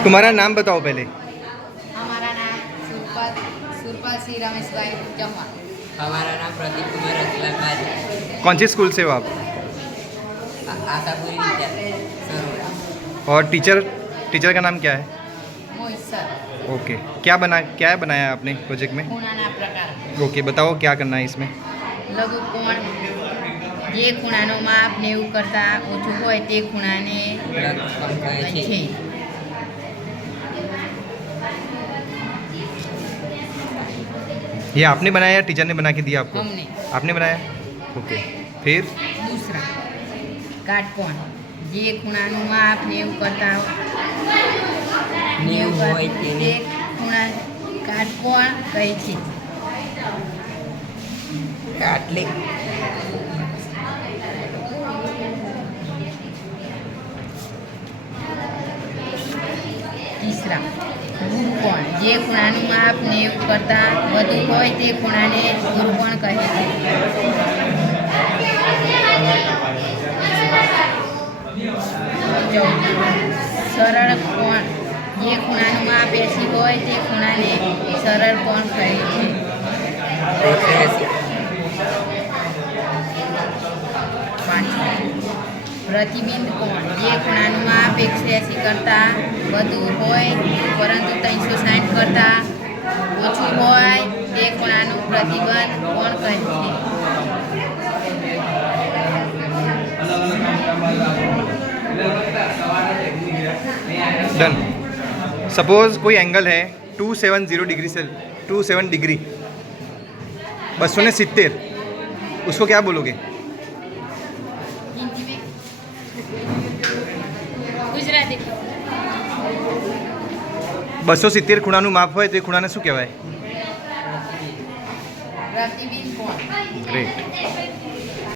तुम्हारा नाम बताओ पहले। हमारा नाम सुरपा श्री रमेश भाई चौहान। हमारा नाम प्रदीप कुमार रतलाल बाजी। कौन सी स्कूल से हो आप? आशापुरी विद्यालय सरोरा। और टीचर का नाम क्या है? मोहित सर। ओके, क्या बनाया आपने प्रोजेक्ट में? ખૂણાના પ્રકાર ओके, बताओ क्या करना है इसमें। લઘુકોણ જે ખૂણાનો માપ 90 કરતાં ઓછું હોય તે ખૂણાને લઘુકોણ કહે છે. છે. ये आपने बनाया या टीचर ने बना के दिया आपको? हमने. आपने बनाया? ओके, फिर દૂસરા કાટકોણ જે ખૂણાનું માપ 90 કરતાં 90 હોય તે તેને ખૂણા કાટકોણ કહે છે. કાટલી. તીસરા ગુરુકોણ જે ખૂણાનું માપ 90 કરતાં વધુ હોય તે ખૂણાને ગુરુકોણ કહે છે. સરળ કોણ જે ખૂણાનું માપ 80 હોય તે ખૂણાને સરળ કોણ કહે છે. 180. પાંચમું પ્રતિબિંબ કોણ જે ખૂણાનું માપ 180 કરતાં વધુ હોય પરંતુ 360 કરતાં ઓછું હોય તે ખૂણાનું પ્રતિબંધ કોણ કહે છે. डन। सपोज कोई एंगल है 270 डिग्री से 27 डिग्री 270, उसको क्या बोलोगे? હિન્દી મેં ગુજરાતી 270 ખૂણાનું માપ હોય તો એ ખૂણાને શું કહેવાય? પ્રતિબિંબ કોણ. ગ્રેટ.